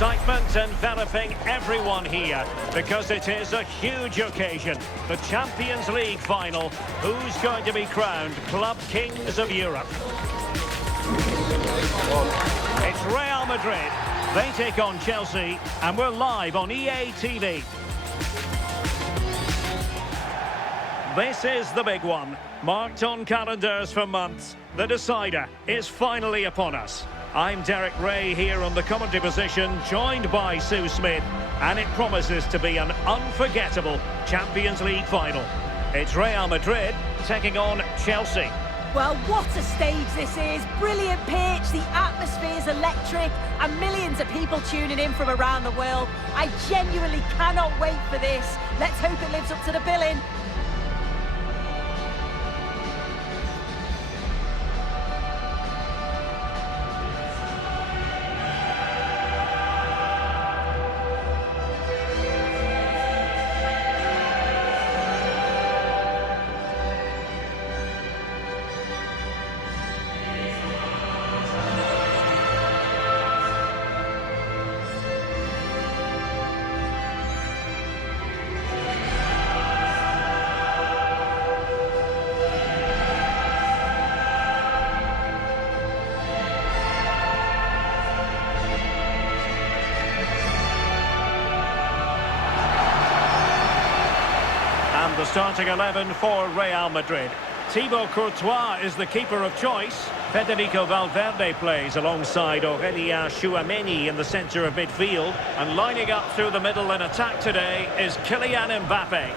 Excitement enveloping everyone here because it is a huge occasion. The Champions League final. Who's going to be crowned Club Kings of Europe? It's Real Madrid. They take on Chelsea, and we're live on EA TV. This is the big one, marked on calendars for months. The decider is finally upon us. I'm Derek Ray here on the commentary position, joined by Sue Smith, and it promises to be an unforgettable Champions League final. It's Real Madrid taking on Chelsea. Well, what a stage this is. Brilliant pitch, the atmosphere's electric, and millions of people tuning in from around the world. I genuinely cannot wait for this. Let's hope it lives up to the billing. The starting 11 for Real Madrid. Thibaut Courtois is the keeper of choice. Federico Valverde plays alongside 𝘍𝘢𝘢𝘁 in the centre of midfield. And lining up through the middle in attack today is Kylian Mbappé.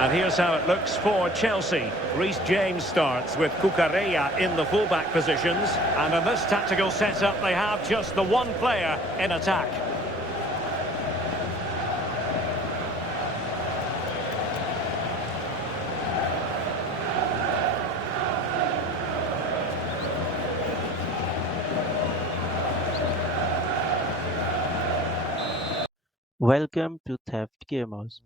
And here's how it looks for Chelsea. Reece James starts with 𝘐𝘵𝘵𝘓 in the fullback positions. And in this tactical setup, they have just the one player in attack. Welcome to 𝘠𝑓𝑡 Gamers.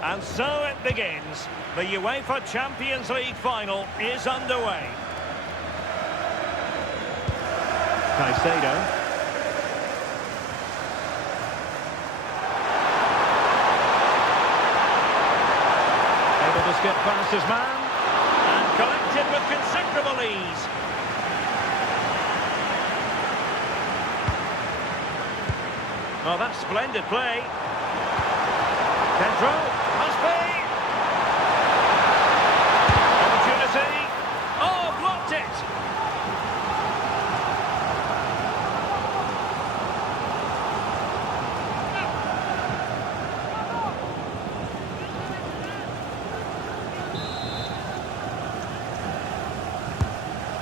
And so it begins. The UEFA Champions League final is underway. Caicedo. Able to skip past his man and collected with considerable ease. Oh, that's splendid play. Pedro, must be. Opportunity. Oh, blocked it.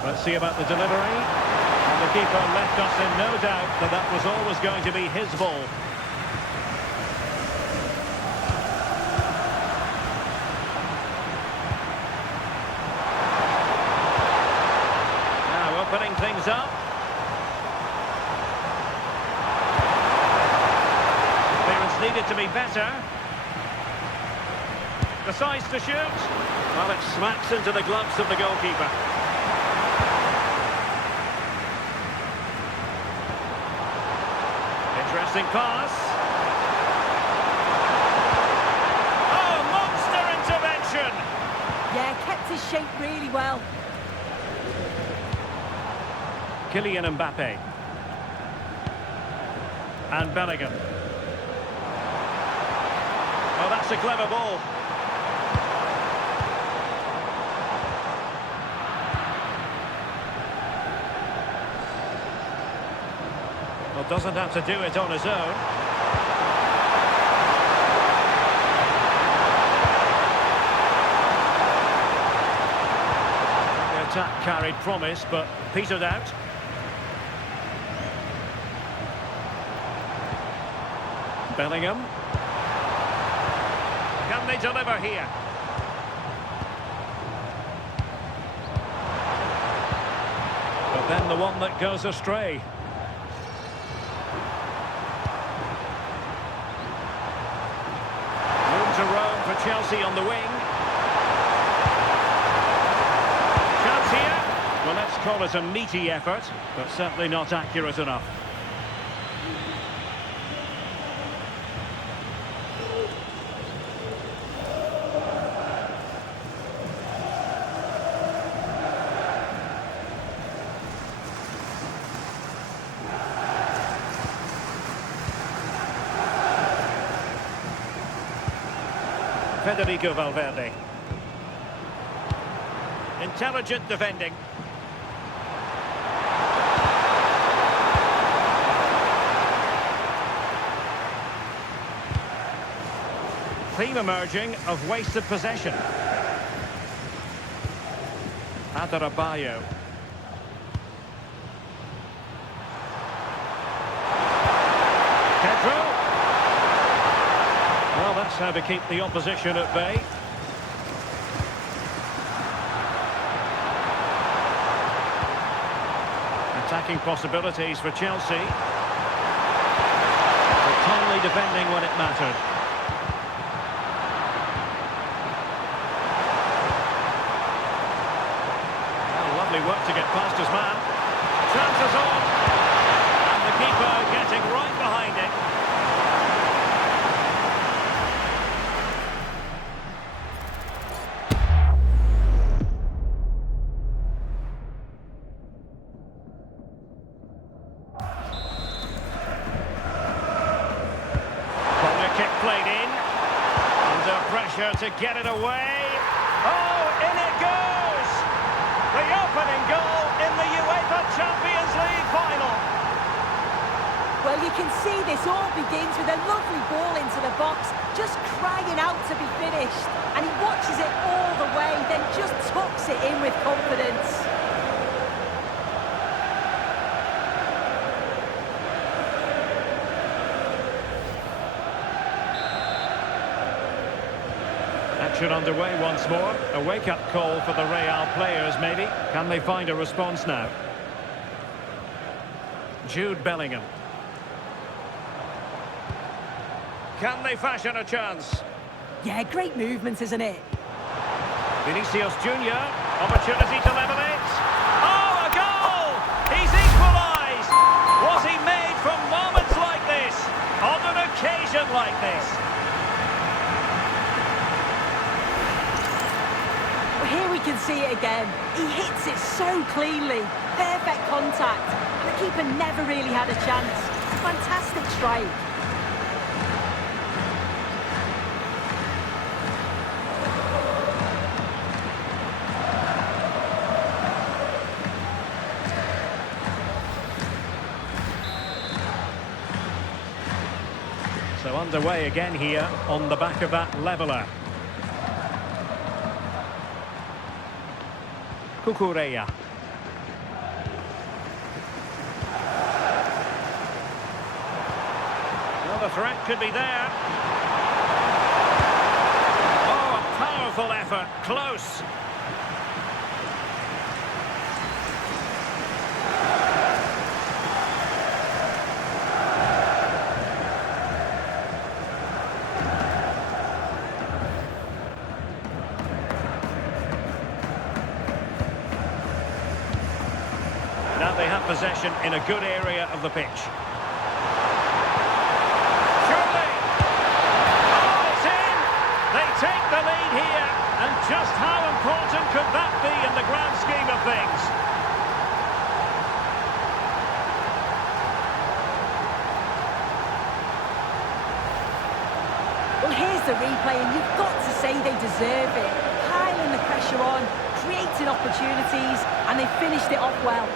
Let's see about the delivery. And the keeper left us in no doubt that that was always going to be his ball. Opening things up. Clearance needed to be better. Decides to shoot. Well, it smacks into the gloves of the goalkeeper. Interesting pass. Oh, monster intervention! Yeah, kept his shape really well. Kylian Mbappé. And Bellingham. Oh, that's a clever ball. Well, doesn't have to do it on his own. attack carried promise, but petered out. Bellingham. Can they deliver here? But then the one that goes astray. Room to roam for Chelsea on the wing. Chance here. Well, let's call it a meaty effort, but certainly not accurate enough. Federico Valverde. Intelligent defending. Theme emerging of wasted possession. 𝘍𝘪𝘭𝘢𝘭. Pedro. Well, that's how to keep the opposition at bay. Attacking possibilities for Chelsea. But timely defending when it mattered. Well, lovely work to get past his man. Chances on. And the keeper getting right behind it. Played in, under pressure to get it away. Oh, in it goes! The opening goal in the UEFA Champions League final. Well, you can see this all begins with a lovely ball into the box, just crying out to be finished. And he watches it all the way, then just tucks it in with confidence. Action underway once more. A wake-up call for the Real players, maybe. Can they find a response now? Jude Bellingham. Can they fashion a chance? Yeah, great movement, isn't it? Vinicius Junior. Opportunity to level it. Oh, a goal! He's equalised! Was he made from moments like this? On an occasion like this? Here we can see it again. He hits it so cleanly. Perfect contact. The keeper never really had a chance. Fantastic strike. So underway again here on the back of that leveller. 𝘐𝘵𝘵𝘪𝘢. Well, the threat could be there. Oh, a powerful effort. Close. Now they have possession in a good area of the pitch. Surely! Oh, it's in! They take the lead here, and just how important could that be in the grand scheme of things? Well, here's the replay, and you've got to say they deserve it. Piling the pressure on, creating opportunities, and they finished it off well.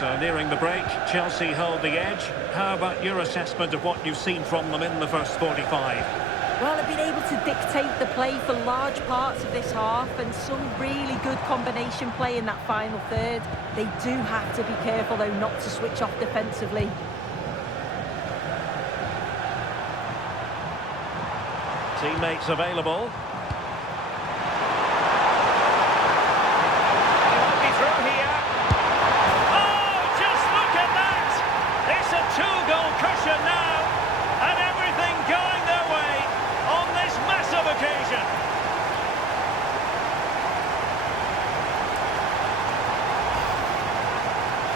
So nearing the break, Chelsea hold the edge. How about your assessment of what you've seen from them in the first 45? Well, they've been able to dictate the play for large parts of this half and some really good combination play in that final third. They do have to be careful, though, not to switch off defensively. Teammates available. Two-goal cushion now, and everything going their way on this massive occasion.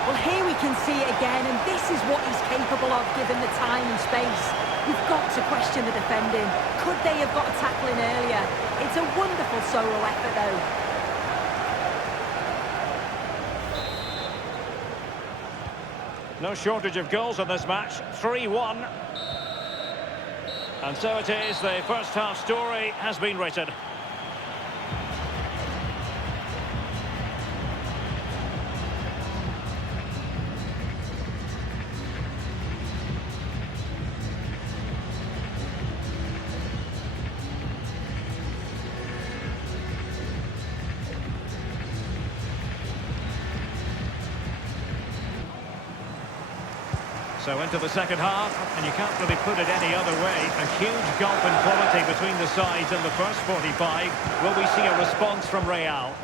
Well, here we can see it again, and this is what he's capable of given the time and space. We've got to question the defending. Could they have got a tackle in earlier? It's a wonderful solo effort, though. No shortage of goals in this match, 3-1. And so it is, the first half story has been written. So into the second half, and you can't really put it any other way. A huge gulf in quality between the sides in the first 45. Will we see a response from Real?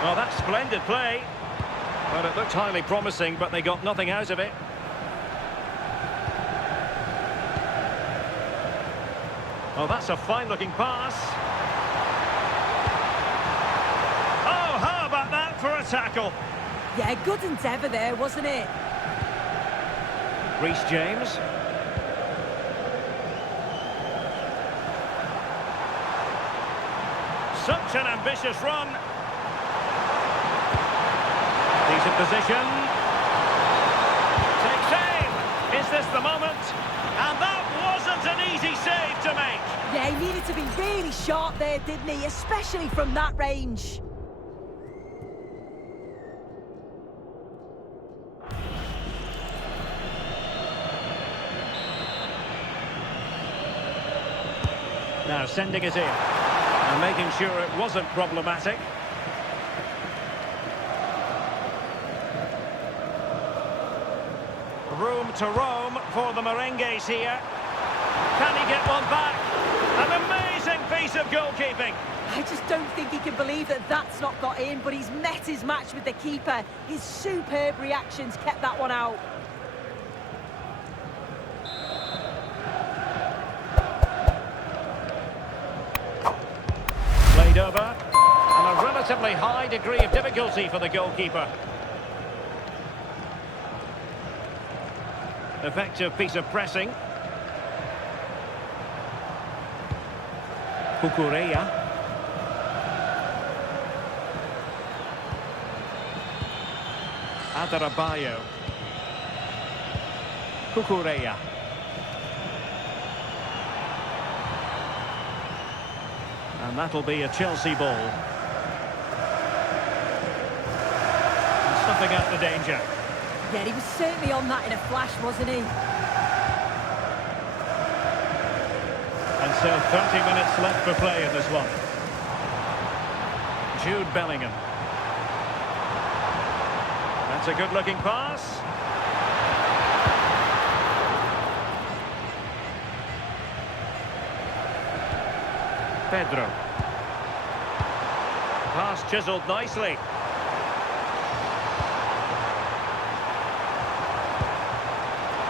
Well, that's splendid play. Well, it looked highly promising, but they got nothing out of it. Oh, that's a fine-looking pass. Oh, how about that for a tackle? Yeah, good endeavour there, wasn't it? Reece James. Such an ambitious run. Decent position. Takes aim. Is this the moment? And that wasn't an easy save to make. Yeah, he needed to be really sharp there, didn't he? Especially from that range. Now sending it in and making sure it wasn't problematic. Room to roam for the merengues here. Can he get one back? An amazing piece of goalkeeping. I just don't think he can believe that that's not got in, but he's met his match with the keeper. His superb reactions kept that one out. Played over, and a relatively high degree of difficulty for the goalkeeper. Effective piece of pressing. 𝘍𝘓𝘢𝘭𝘏. Adarabioyo. 𝘍𝘓𝘢𝘭𝘏. And that'll be a Chelsea ball. And snuffing out the danger. Yeah, he was certainly on that in a flash, wasn't he? And so 30 minutes left for play in this one. Jude Bellingham. That's a good-looking pass. Pedro. Pass chiselled nicely.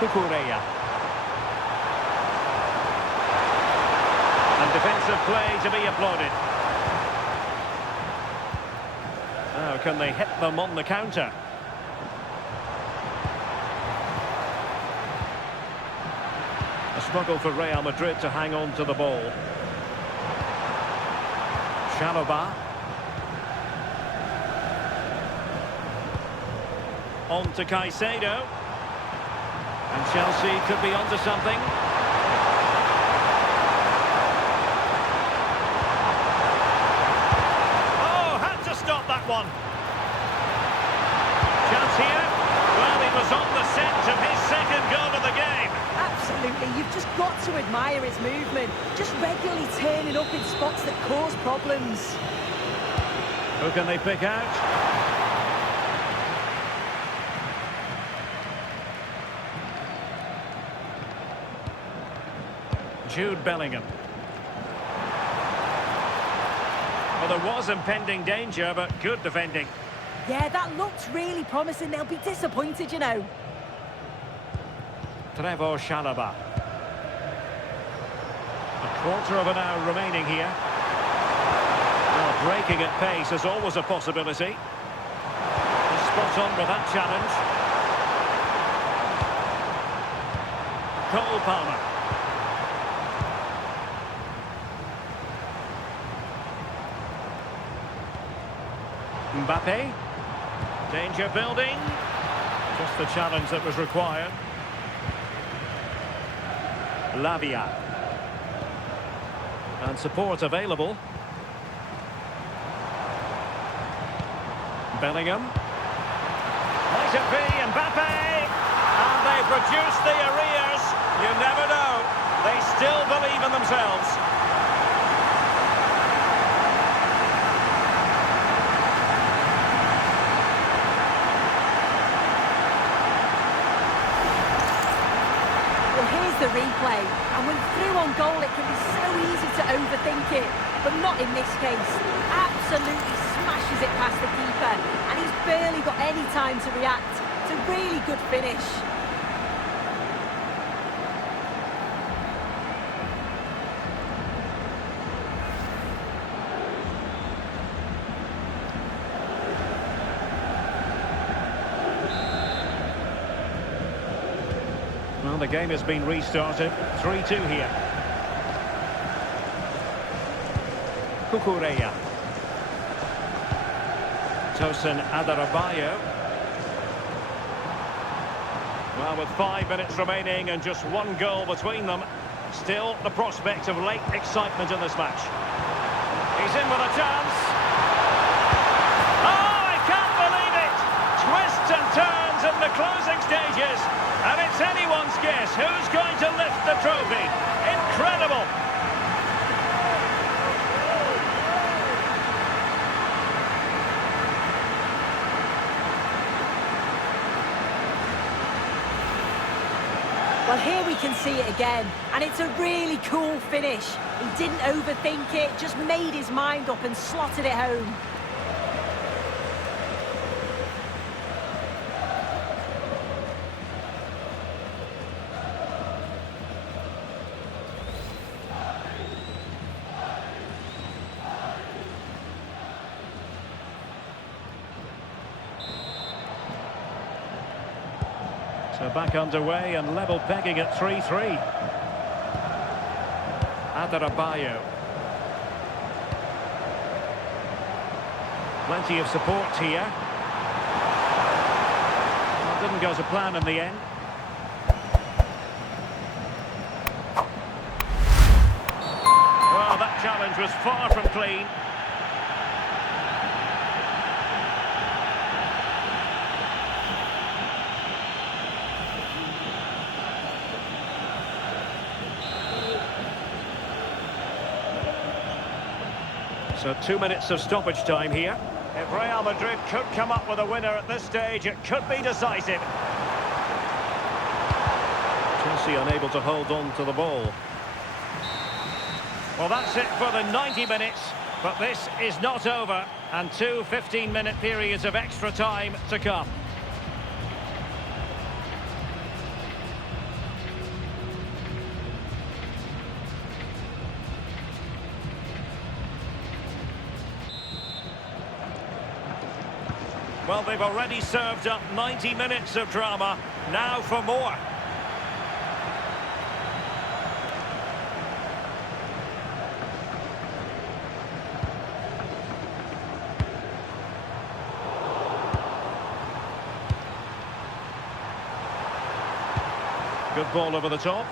𝘍𝘓𝘢𝘭𝘏. And defensive play to be applauded. Now, can they hit them on the counter? A struggle for Real Madrid to hang on to the ball. Chalobah. On to Caicedo. And Chelsea could be onto something. Oh, had to stop that one. chance here. Well, he was on the scent of his second goal of the game. Absolutely, you've just got to admire his movement. Just regularly turning up in spots that cause problems. Who can they pick out? Jude Bellingham. Well, there was impending danger, but good defending. Yeah, that looks really promising. They'll be disappointed, you know. 𝘍𝘪𝘁𝘓. A quarter of an hour remaining here. Well, breaking at pace is always a possibility. He's spot on with that challenge. Cole Palmer. Mbappe. Danger building. Just the challenge that was required. Lavia. And support available. Bellingham. Might it be Mbappe? And they produce the arrears. You never know. They still believe in themselves. The replay, and when through on goal it can be so easy to overthink it, but not in this case. Absolutely smashes it past the keeper, and he's barely got any time to react. It's a really good finish. Well, the game has been restarted. 3-2 here. Cucurella. Tosin Adarabioyo. Well, with 5 minutes remaining and just one goal between them, still the prospect of late excitement in this match. He's in with a chance. Oh, I can't believe it! Twists and turns in the closing stages. And it's anyone's guess who's going to lift the trophy. Incredible! Well, here we can see it again, and it's a really cool finish. He didn't overthink it, just made his mind up and slotted it home. So back underway and level pegging at 3-3. Adarabioyo. Plenty of support here. Well, didn't go to plan in the end. Well, that challenge was far from clean. So 2 minutes of stoppage time here. If Real Madrid could come up with a winner at this stage, it could be decisive. Chelsea unable to hold on to the ball. Well, that's it for the 90 minutes, but this is not over, and 2 15-minute periods of extra time to come. Well, they've already served up 90 minutes of drama. Now for more. Good ball over the top.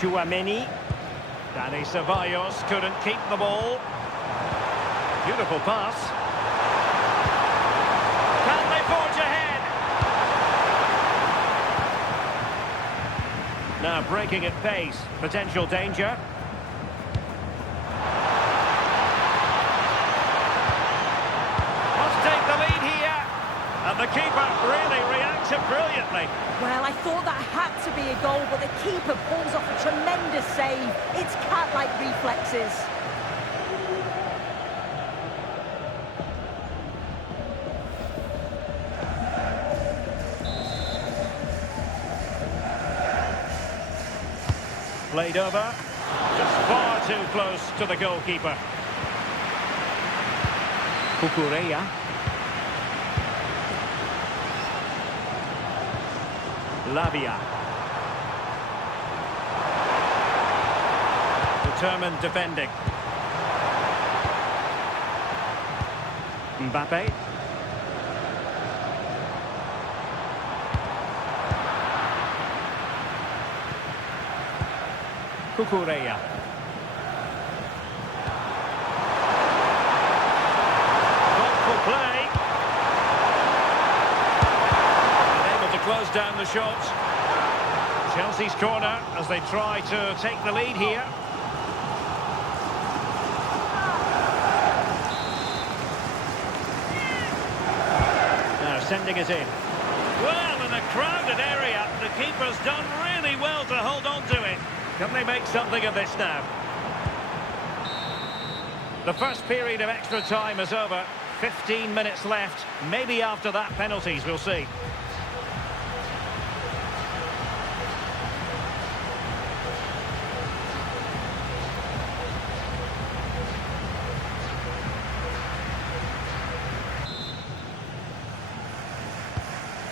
Tchouaméni. Dani Ceballos couldn't keep the ball. Beautiful pass. Can they forge ahead? Now breaking at pace. Potential danger. Must take the lead here. And the keeper really reacted brilliantly. Well, I thought that had to be a goal, but the keeper pulls off a tremendous save. It's cat-like reflexes. Played over. Just far too close to the goalkeeper. 𝘍𝘓𝘢𝘄. Lavia. Determined defending. Mbappe. 𝘍𝘓𝘢𝘄. Thoughtful play. Unable to close down the shot. Chelsea's corner as they try to take the lead here. Now sending it in. Well, in a crowded area, the keeper's done really well to hold on to it. Can they make something of this now? The first period of extra time is over. 15 minutes left. Maybe after that, penalties, we'll see.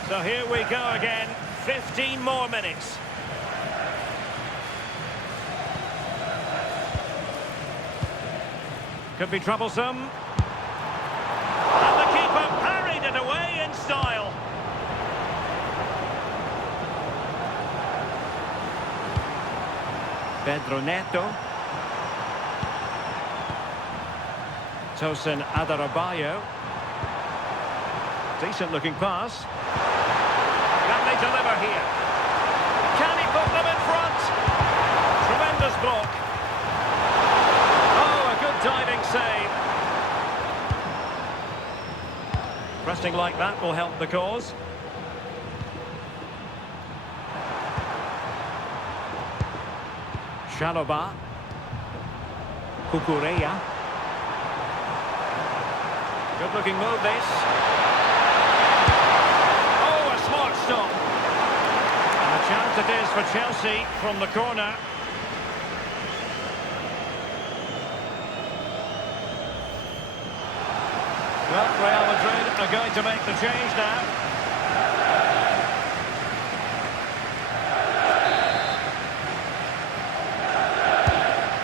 So here we go again. 15 more minutes. Could be troublesome. And the keeper parried it away in style. Pedro Neto. Tosin Adarabioyo. Decent looking pass. Can they deliver here? Can he put them in front? Tremendous block. Diving save. Pressing like that will help the cause. Chalobah. 𝘍𝘓𝘢𝘄. Good looking move this. Oh, a smart stop. And a chance it is for Chelsea from the corner. Well, Real Madrid are going to make the change now.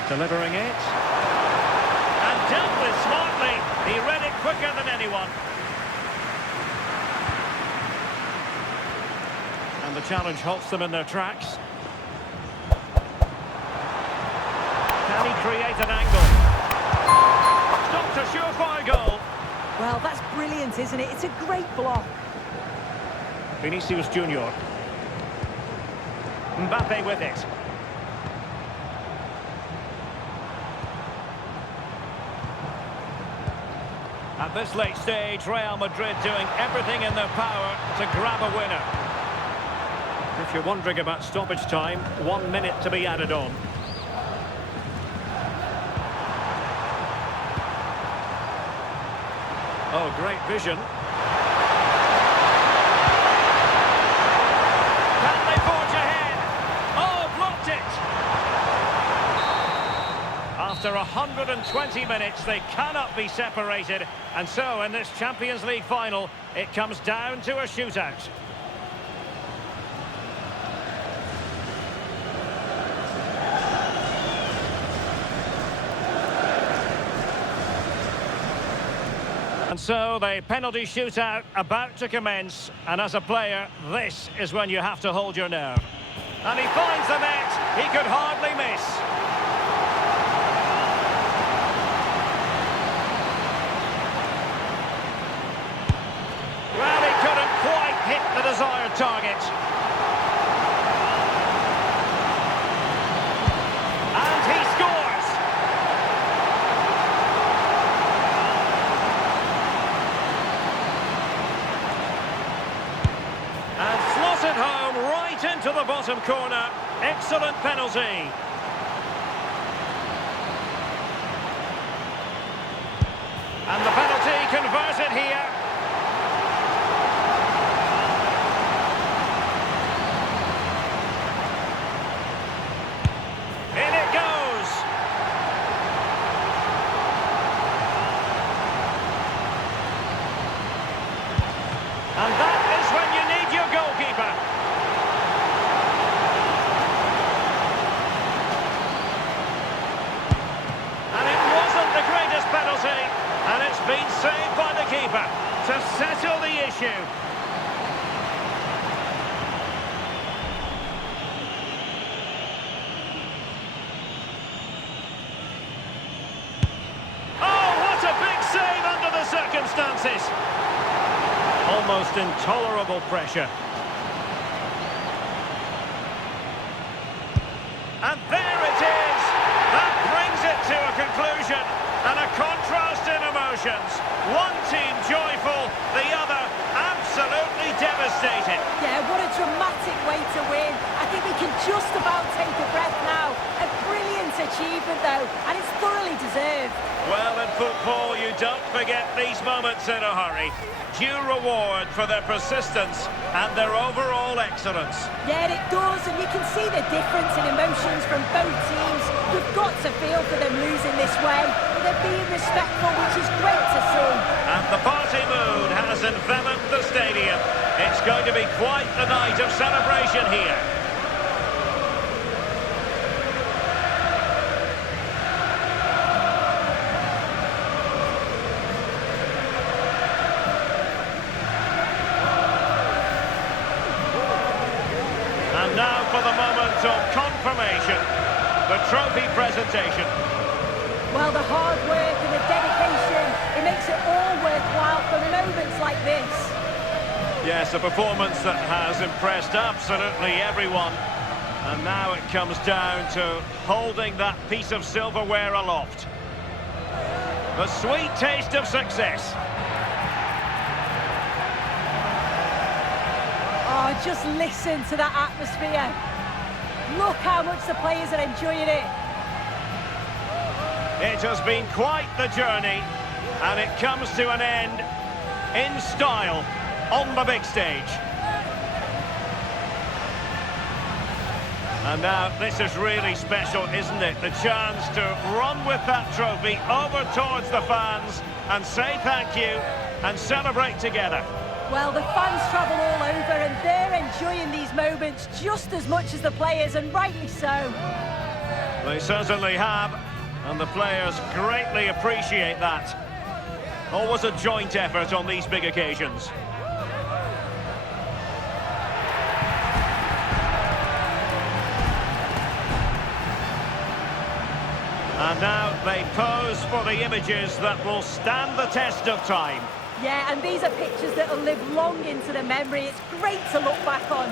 Delivering it. And dealt with smartly. He read it quicker than anyone. And the challenge halts them in their tracks. Can he create an angle? Stopped a surefire goal. Well, that's brilliant, isn't it? It's a great block. Vinicius Junior. Mbappe with it. At this late stage, Real Madrid doing everything in their power to grab a winner. If you're wondering about stoppage time, 1 minute to be added on. Oh, great vision. Can they forge ahead? Oh, blocked it! After 120 minutes, they cannot be separated. And so, in this Champions League final, it comes down to a shootout. And so the penalty shootout about to commence, and as a player, this is when you have to hold your nerve. And he finds the net. He could hardly miss. Well, he couldn't quite hit the desired target. And he scores! And slots it home right into the bottom corner. Excellent penalty. And the penalty converted here. In it goes. And that is when you need your goalkeeper. And it wasn't the greatest penalty. And it's been saved by the keeper to settle the issue. Oh, what a big save under the circumstances. Almost intolerable pressure. And there it is. That brings it to a conclusion. And a contrast in emotions. One team joyful, the other absolutely devastated. Yeah, what a dramatic way to win. I think we can just about take a breath now. A brilliant achievement, though, and it's thoroughly deserved. Well, in football, you don't forget these moments in a hurry. Due reward for their persistence and their overall excellence. Yeah, it does, and you can see the difference in emotions from both teams. We've got to feel for them losing this way, but they're being respectful, which is great to see. And the party mood has enveloped the stadium. It's going to be quite the night of celebration here. And now for the moment of confirmation, the trophy presentation. Well, the hard work and the dedication, it makes it all worthwhile for moments like this. Yes, a performance that has impressed absolutely everyone. And now it comes down to holding that piece of silverware aloft. The sweet taste of success. Oh, just listen to that atmosphere. Look how much the players are enjoying it. It has been quite the journey, and it comes to an end in style on the big stage. And now this is really special, isn't it? The chance to run with that trophy over towards the fans and say thank you and celebrate together. Well, the fans travel all over and they're enjoying these moments just as much as the players, and rightly so. They certainly have, and the players greatly appreciate that. Always a joint effort on these big occasions. And now they pose for the images that will stand the test of time. Yeah, and these are pictures that will live long into the memory. It's great to look back on.